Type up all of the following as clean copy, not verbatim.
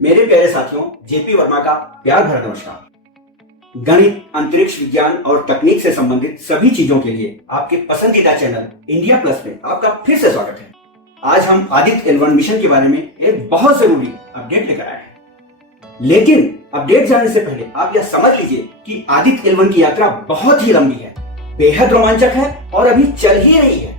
मेरे प्यारे साथियों, जेपी वर्मा का प्यार भरा नमस्कार। गणित, अंतरिक्ष विज्ञान और तकनीक से संबंधित सभी चीजों के लिए आपके पसंदीदा चैनल इंडिया प्लस में आपका फिर से स्वागत है। आज हम आदित्य L1 मिशन के बारे में एक बहुत जरूरी अपडेट लेकर आए हैं। लेकिन अपडेट जानने से पहले आप यह समझ लीजिए कि आदित्य L1 की यात्रा बहुत ही लंबी है, बेहद रोमांचक है और अभी चल ही रही है।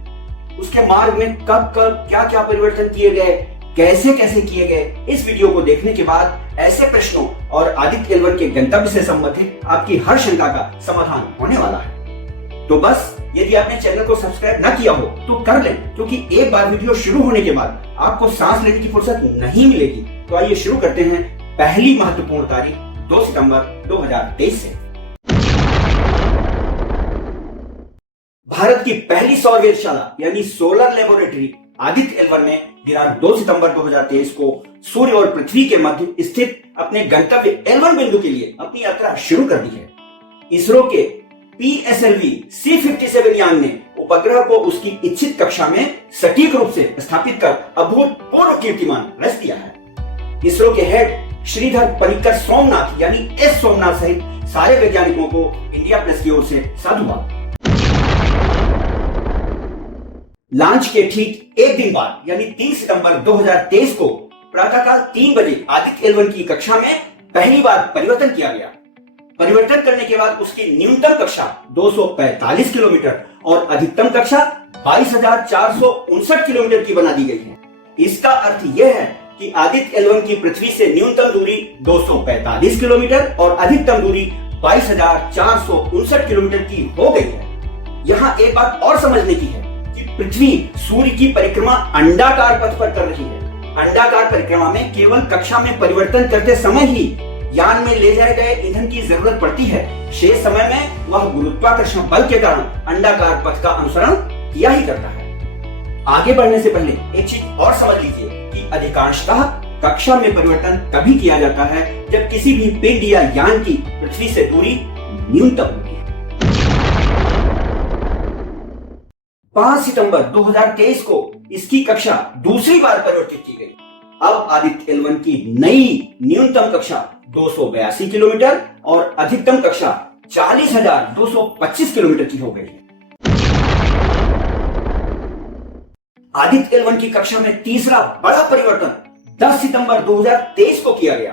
उसके मार्ग में कब कब क्या क्या परिवर्तन किए गए, कैसे कैसे किए गए, इस वीडियो को देखने के बाद ऐसे प्रश्नों और आदित्य L1 के गंतव्य से संबंधित आपकी हर शंका का समाधान होने वाला है। तो बस यदि आपने चैनल को सब्सक्राइब न किया हो तो कर लें, क्योंकि एक बार वीडियो शुरू होने के बाद आपको सांस लेने की फुर्सत नहीं मिलेगी। तो आइए शुरू करते हैं पहली महत्वपूर्ण तारीख 2 सितंबर 2023 से। भारत की पहली सौर वेधशाला यानी सोलर लेबोरेटरी आदित्य L1 ने दिनांक 2 सितंबर 2023 को सूर्य और पृथ्वी के मध्य स्थित अपने गंतव्य L1 बिंदु के लिए अपनी यात्रा शुरू कर दी है। इसरो के PSLV C57 यान ने उपग्रह को उसकी इच्छित कक्षा में सटीक रूप से स्थापित कर अभूतपूर्व कीर्तिमान रच दिया है। इसरो के हेड श्रीधर पनिक्कर सोमनाथ यानी S सोमनाथ सहित सारे वैज्ञानिकों को इंडिया प्लस की ओर से साधुवाद। लॉन्च के ठीक एक दिन बाद यानी 3 सितंबर 2023 को प्रातःकाल 3 बजे आदित्य L1 की कक्षा में पहली बार परिवर्तन किया गया। परिवर्तन करने के बाद उसकी न्यूनतम कक्षा 245 किलोमीटर और अधिकतम कक्षा 22,459 किलोमीटर की बना दी गई है। इसका अर्थ यह है कि आदित्य L1 की पृथ्वी से न्यूनतम दूरी 245 किलोमीटर और अधिकतम दूरी 22,459 किलोमीटर की हो गई है। यहाँ एक बात और समझने की है कि पृथ्वी सूर्य की परिक्रमा अंडाकार पथ पर कर रही है। अंडाकार परिक्रमा में केवल कक्षा में परिवर्तन करते समय ही यान में ले जाए गए ईंधन की जरूरत पड़ती है। शेष समय में वह गुरुत्वाकर्षण बल के कारण अंडाकार पथ का अनुसरण किया ही करता है। आगे बढ़ने से पहले एक चीज और समझ लीजिए कि अधिकांशतः कक्षा में परिवर्तन तभी किया जाता है जब किसी भी पिंड या यान की पृथ्वी से दूरी न्यूनतम होती है। 5 सितंबर 2023 को इसकी कक्षा दूसरी बार परिवर्तित की गई। अब आदित्य L1 की नई न्यूनतम कक्षा 282 किलोमीटर और अधिकतम कक्षा 40,225 किलोमीटर की हो गई है। आदित्य L1 की कक्षा में तीसरा बड़ा परिवर्तन 10 सितंबर 2023 को किया गया।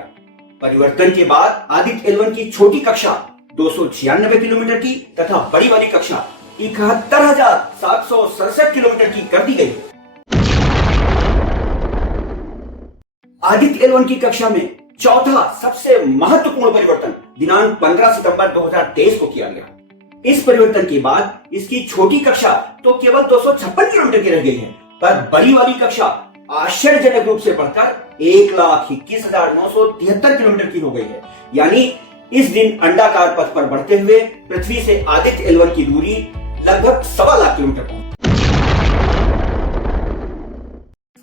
परिवर्तन के बाद आदित्य L1 की छोटी कक्षा 296 किलोमीटर की तथा बड़ी वाली कक्षा 71,767 किलोमीटर की कर दी गई। आदित्य L1 की कक्षा में चौथा सबसे महत्वपूर्ण परिवर्तन दिनांक 15 सितंबर 2023 को किया गया। इस परिवर्तन के बाद इसकी छोटी कक्षा तो केवल 256 किलोमीटर की रह गई है, पर बड़ी वाली कक्षा आश्चर्यजनक रूप से बढ़कर 1,21,973 किलोमीटर की हो गई है। यानी इस दिन अंडाकार पथ पर बढ़ते हुए पृथ्वी से आदित्य L1 की दूरी लगभग 1.25 लाख किलोमीटर पहुंची।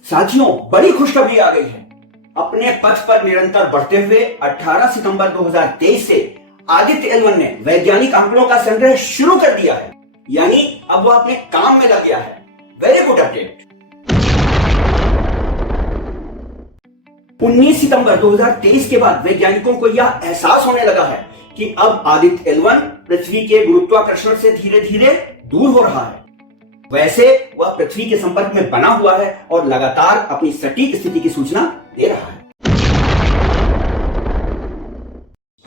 साथियों, बड़ी खुशखबरी आ गई है। अपने पथ पर निरंतर बढ़ते हुए 18 सितंबर 2023 से आदित्य L1 ने वैज्ञानिक आंकड़ों का संग्रह शुरू कर दिया है। यानी अब वह अपने काम में लग गया है। Very good update. 19 सितंबर 2023 के बाद वैज्ञानिकों को यह एहसास होने लगा है कि अब आदित्य L1 पृथ्वी के गुरुत्वाकर्षण से धीरे धीरे दूर हो रहा है। वैसे वह पृथ्वी के संपर्क में बना हुआ है और लगातार अपनी सटीक स्थिति की सूचना दे रहा है।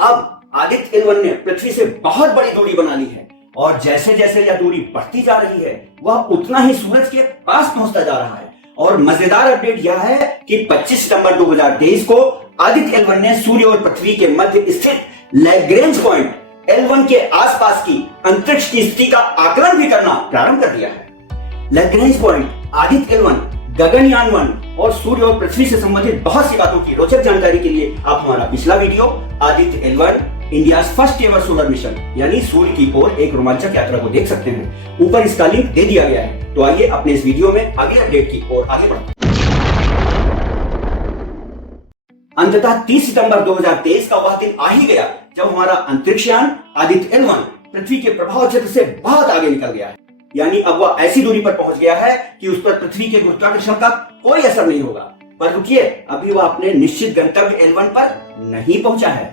अब आदित्य L1 ने पृथ्वी से बहुत बड़ी दूरी बना ली है और जैसे जैसे यह दूरी बढ़ती जा रही है वह उतना ही सूरज के पास पहुंचता जा रहा है। और मजेदार अपडेट यह है कि 25 सितंबर 2023 को आदित्य L1 ने सूर्य और पृथ्वी के मध्य स्थित लैग्रेंज पॉइंट L1 के आसपास की अंतरिक्ष की स्थिति का आकलन भी करना प्रारंभ कर दिया है। Lagrange point, Aditya L1, Gaganyaan 1 और सूर्य और पृथ्वी से संबंधित बहुत सी बातों की रोचक जानकारी के लिए आप हमारा पिछला video Aditya L1 India first ever solar mission यानी सूर्य की ओर एक रोमांचक यात्रा को देख सकते हैं। ऊपर इसका लिंक दे दिया गया है। तो आइए अपने इस वीडियो में अगले अपडेट की ओर आगे बढ़ते हैं। अंततः 30 सितंबर 2023 का वह दिन आ ही गया जब हमारा अंतरिक्ष यान आदित्य L1 पृथ्वी के प्रभाव क्षेत्र से बहुत आगे निकल गया है। यानी अब वह ऐसी दूरी पर पहुंच गया है कि उस पर पृथ्वी के गुरुत्वाकर्षण का कोई असर नहीं होगा। पर रुकिए, अभी वह अपने निश्चित गंतव्य L1 पर नहीं पहुंचा है।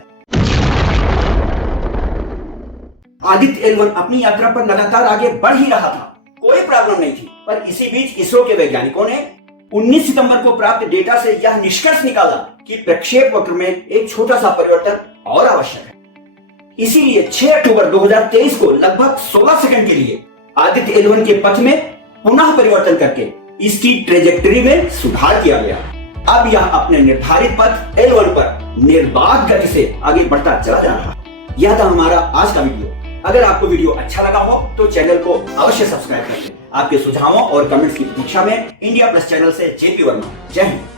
आदित्य L1 अपनी यात्रा पर लगातार आगे बढ़ ही रहा था, कोई प्रॉब्लम नहीं थी। पर इसी बीच इसरो के वैज्ञानिकों ने 19 सितंबर को प्राप्त डेटा से यह निष्कर्ष निकाला कि प्रक्षेप वक्र में एक छोटा सा परिवर्तन और आवश्यक है। इसीलिए 6 अक्टूबर 2023 को लगभग 16 सेकंड के लिए आदित्य L1 के पथ में पुनः परिवर्तन करके इसकी ट्रेजेक्टरी में सुधार किया गया। अब यह अपने निर्धारित पथ L1 पर निर्बाध गति से आगे बढ़ता चला जा रहा है। यह था हमारा आज का वीडियो। अगर आपको वीडियो अच्छा लगा हो तो चैनल को अवश्य सब्सक्राइब करें। आपके सुझावों और कमेंट्स की प्रतीक्षा में इंडिया प्लस चैनल से जेपी वर्मा। जय हिंद।